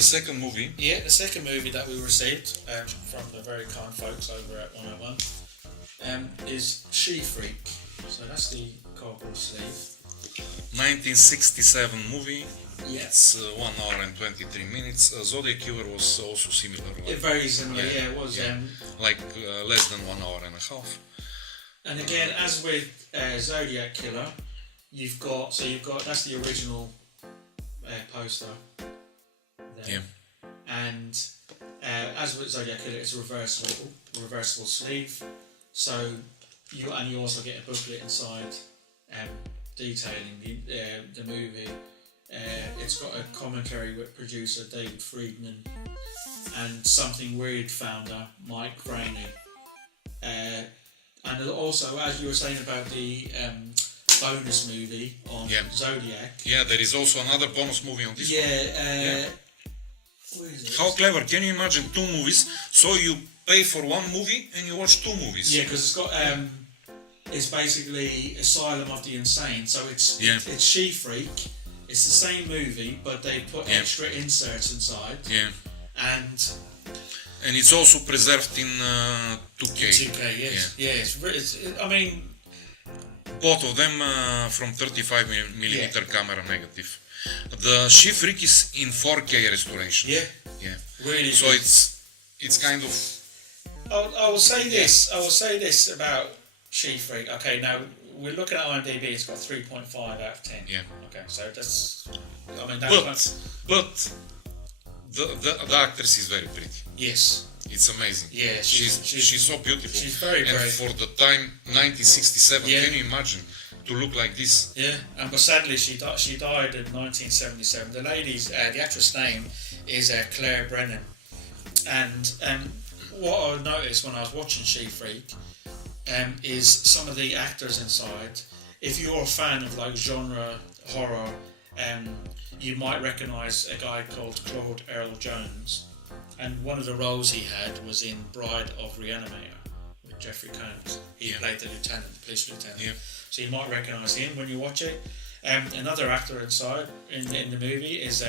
the second movie. Yeah, the second movie that we received from the very kind folks over at 101 is She Freak. So that's the corporal sleeve. 1967 movie. Yes. It's 1 hour and 23 minutes. Zodiac Killer was also similar. Like, very similar, yeah, it was. Yeah. Like less than 1 hour and a half. And again, as with Zodiac Killer, you've got that's the original poster there. Yeah. And as with Zodiac Killer, it's a reversible sleeve. So you also get a booklet inside detailing the movie. It's got a commentary with producer David Friedman and Something Weird founder Mike Brainey. And also, as you were saying about the bonus movie on Zodiac. Yeah, there is also another bonus movie on this one. Where is it? How clever, can you imagine 2 movies? So you pay for 1 movie and you watch 2 movies. Yeah, because it's got it's basically Asylum of the Insane. So it's She Freak. It's the same movie, but they put extra inserts inside. Yeah. And it's also preserved in 2K. 2K, yes. Yeah, I mean, both of them from 35mm camera negative. The She Freak is in 4K restoration. Yeah. Really. So it's kind of. I will say this. I will say this about She Freak. Okay, now we're looking at IMDb. It's got 3.5 out of 10. Yeah. Okay, so that's. I mean, that's. But the actress is very pretty. Yes. It's amazing. Yeah, she's so beautiful. She's very brave. And for the time, 1967, can you imagine to look like this? Yeah, but sadly she died in 1977. The actress name is Claire Brennen, and what I noticed when I was watching She Freak is some of the actors inside. If you're a fan of like genre horror, you might recognise a guy called Claude Earl Jones. And one of the roles he had was in Bride of Reanimator with Jeffrey Combs. He played the police lieutenant. Yeah. So you might recognise him when you watch it. Another actor inside in the movie is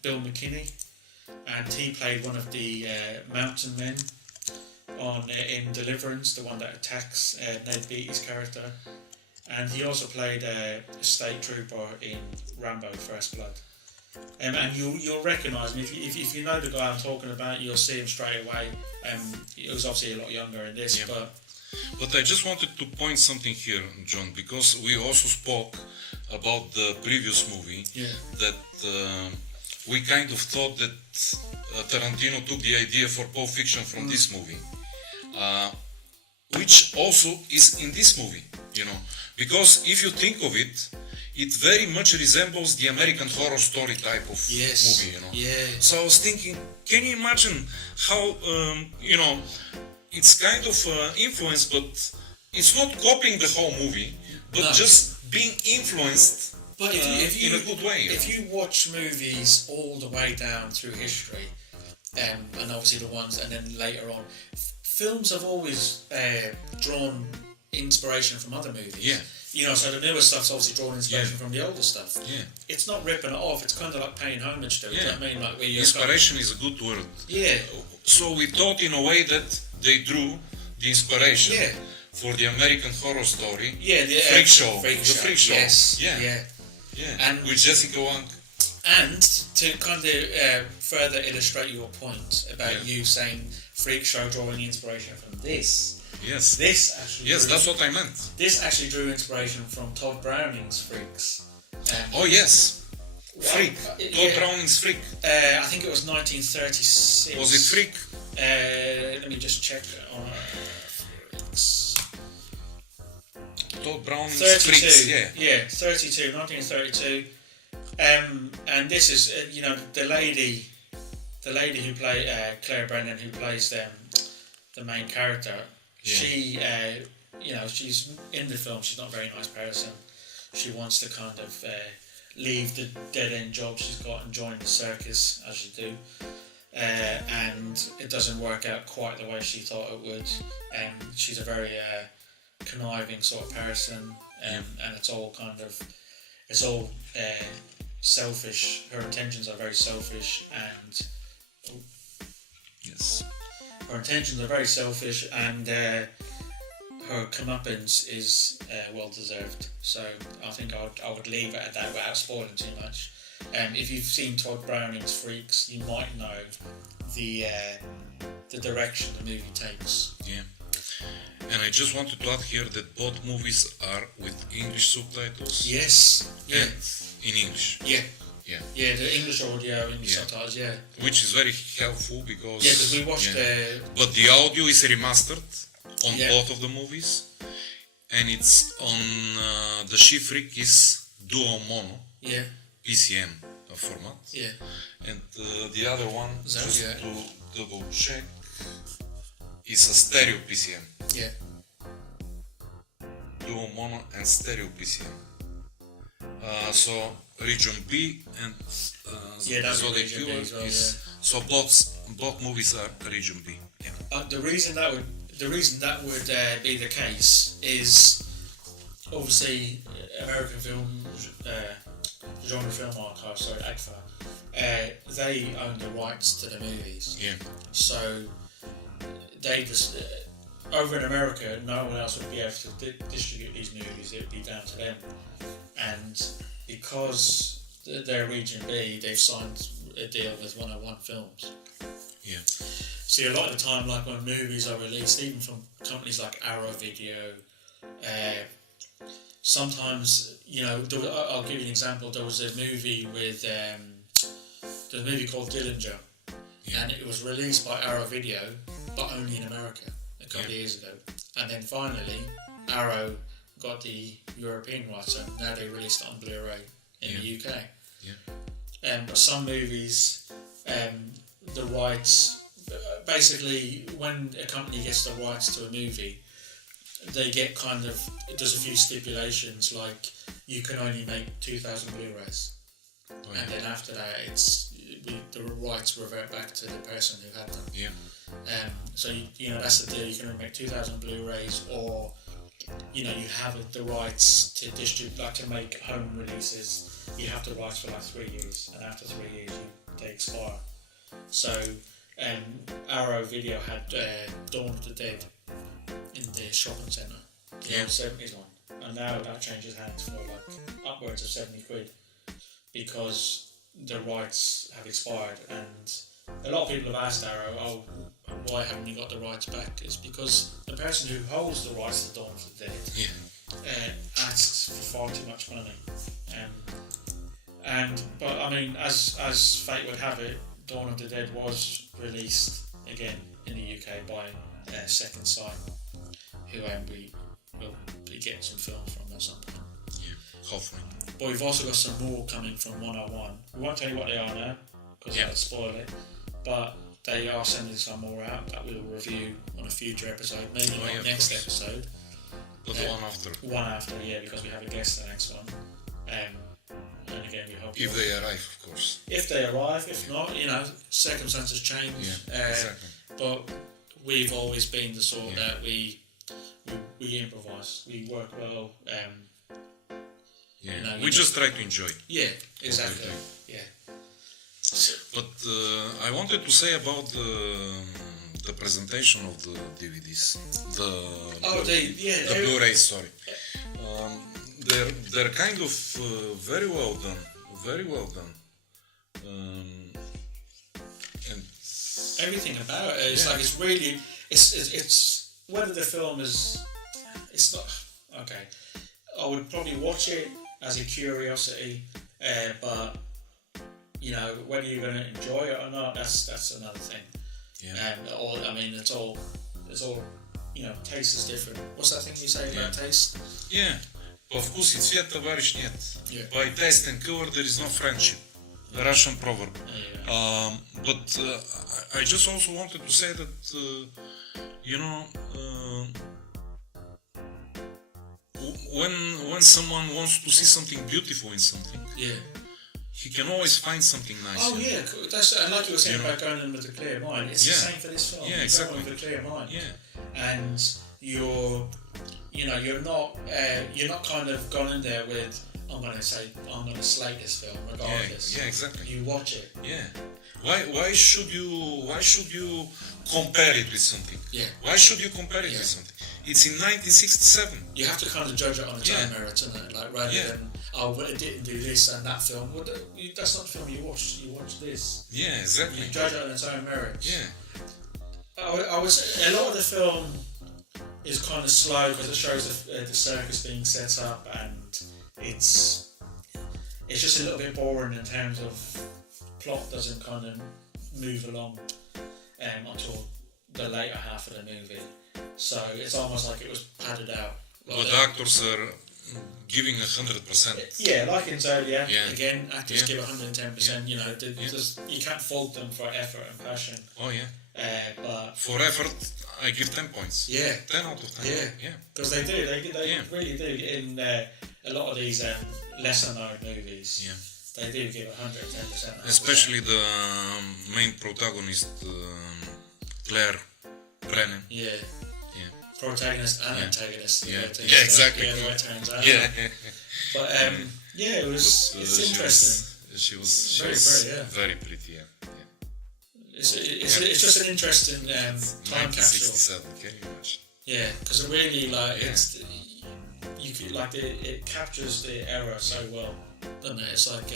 Bill McKinney, and he played one of the mountain men in Deliverance, the one that attacks Ned Beatty's character. And he also played a state trooper in Rambo: First Blood. And you'll recognise him if you know the guy I'm talking about. You'll see him straight away. He was obviously a lot younger in this, But I just wanted to point something here, John, because we also spoke about the previous movie that we kind of thought that Tarantino took the idea for Pulp Fiction from this movie, which also is in this movie, because if you think of it, it very much resembles the American Horror Story type of movie, So I was thinking, can you imagine how, it's kind of influenced, but it's not copying the whole movie, but just being influenced in a good way. If you watch movies all the way down through history, and obviously the ones, and then later on, films have always drawn inspiration from other movies. Yeah. So the newer stuff's obviously drawn inspiration from the older stuff. Yeah. It's not ripping it off. It's kind of like paying homage to it. Yeah. You know what I mean? Like inspiration is a good word. Yeah. So we thought in a way that they drew the inspiration for the American Horror Story. Yeah. The Freak Show. Freak Show. Yes. Yeah. And with Jessica Wang. And to kind of further illustrate your point about you saying Freak Show drawing inspiration from this. Yes. This actually. Yes, that's what I meant. This actually drew inspiration from Todd Browning's Freaks. Oh yes, Freak. Todd Browning's Freak. I think it was 1936. Was it Freak? Let me just check on Freaks. Todd Browning's 32. Freaks. Yeah, 1932. And this is the lady who played Claire Brennan, who plays the main character. She, she's in the film. She's not a very nice person. She wants to kind of leave the dead-end job she's got and join the circus, as you do. And it doesn't work out quite the way she thought it would. She's a very conniving sort of person, and it's all selfish. Her intentions are very selfish, and Yes. her intentions are very selfish, and her comeuppance is well deserved. So I think I would leave it at that without spoiling too much. If you've seen Todd Browning's Freaks, you might know the direction the movie takes. Yeah. And I just wanted to add here that both movies are with English subtitles. Yes. Yeah. And in English. Yeah. Yeah. Yeah, the English audio, English subtitles, yeah. Which is very helpful because... Yeah, because we watched But the audio is remastered on Yeah. both of the movies. And it's on... the She Freak is duo mono. Yeah. PCM format. Yeah. And the other one, So, just yeah. to double check, is a stereo PCM. Yeah. Duo mono and stereo PCM. So region B and that's Zodiac region B Killer as well, is so both movies are region B. Yeah. The reason that would be the case is obviously American film genre film archive, sorry, AGFA. They own the rights to the movies. Yeah. So they just over in America, no one else would be able to distribute these movies. It would be down to them. And because they're region B, they've signed a deal with 101 Films. Yeah. See, a lot of the time, like when movies are released, even from companies like Arrow Video, sometimes, you know, I'll give you an example. There was a movie with, there's a movie called Dillinger, and it was released by Arrow Video, but only in America a couple of years ago. And then finally, Arrow got the European rights, so now they released it on Blu-ray in the UK. Yeah. But some movies, the rights, basically, when a company gets the rights to a movie, they get kind of, there's a few stipulations, like you can only make 2,000 Blu-rays. And then after that, the rights revert back to the person who had them. Yeah. So, you know, that's the deal. You can only make 2,000 Blu-rays, or, you know, you have the rights to distribute, like to make home releases. You have the rights for like 3 years, and after 3 years, they expire. So, Arrow Video had Dawn of the Dead in the shopping centre, the old 70s one, and now that changes hands for like upwards of 70 quid because the rights have expired. And a lot of people have asked Arrow, oh, why haven't you got the rights back? It's because the person who holds the rights to Dawn of the Dead asks for far too much money. But I mean, as fate would have it, Dawn of the Dead was released again in the UK by Second Sight, who we will be getting some film from at some point. Yeah, hopefully. But we've also got some more coming from 101. We won't tell you what they are now, because that would spoil it. But they are sending some more out that we'll review on a future episode, maybe not next episode. But the one after. One after, yeah, because we have a guest the next one. And again, we hope... If they arrive, of course. If they arrive, if not, you know, circumstances change. Yeah, exactly. But we've always been the sort that we improvise. We work well. Yeah, you know, we just try to enjoy. Yeah, exactly. Yeah. But I wanted to say about the presentation of the DVDs, the Blu-rays. Sorry, they're kind of very well done, and everything about it is like it's whether the film is, it's not okay. I would probably watch it as a curiosity, but you know, whether you're going to enjoy it or not, that's another thing. Yeah. I mean, it's all, you know, taste is different. What's that thing you say about taste? Yeah. По вкус и цвет товарищ нет. By taste and color there is no friendship. The Russian proverb. But I just also wanted to say that, you know, when someone wants to see something beautiful in something, he can always find something nice. Oh yeah, that's, and like you were saying about going in with a clear mind, it's the same for this film. Yeah, exactly. You're going with a clear mind. Yeah. And you're not kind of gone in there with, I'm gonna slate this film regardless. Yeah, exactly. You watch it. Yeah. Why should you compare it with something? Yeah. Why should you compare it with something? It's in 1967. You have to kind of judge it on its own merit, isn't it? Like rather than well, it didn't do this and that film. Well, that's not the film you watched. You watched this. Yeah, exactly. You judge it on its own merit. Yeah. I was a lot of the film is kind of slow because it shows the circus being set up, and it's just a little bit boring in terms of plot doesn't kind of move along until the later half of the movie. So it's almost like it was padded out. But the actors are giving 100%. Yeah, like in Zodiac, Yeah. again, actors Yeah. give 110%. You know, you can't fault them for effort and passion. Oh yeah. But For effort, I give 10 points. Yeah. 10 out of 10. Yeah. Because they do. They really do. In a lot of these lesser known movies, they do give 110%. Especially the main protagonist, Claire Brennen. Yeah. Yeah. Protagonist and antagonist. Yeah. Yeah, exactly. Yeah, the way it turns out. Yeah. But yeah, it's interesting. She was very pretty. Yeah. It's just an interesting time capsule. 1967. Can you imagine? Yeah, because it really it captures the era so well, doesn't it? It's like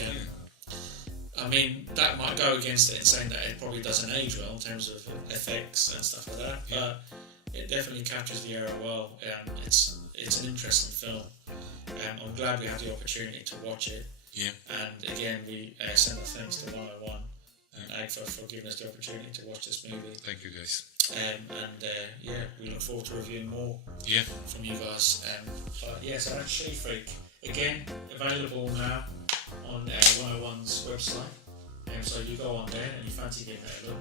I mean, that might go against it in saying that it probably doesn't age well in terms of effects and stuff like that, but it definitely captures the era well, and it's an interesting film. I'm glad we had the opportunity to watch it. Yeah. And again, we send our thanks to 101 and AGFA for giving us the opportunity to watch this movie. Thank you, guys. We look forward to reviewing more from you guys. So that's She Freak. Again, available now on 101's website. So you go on there and you fancy giving it a look.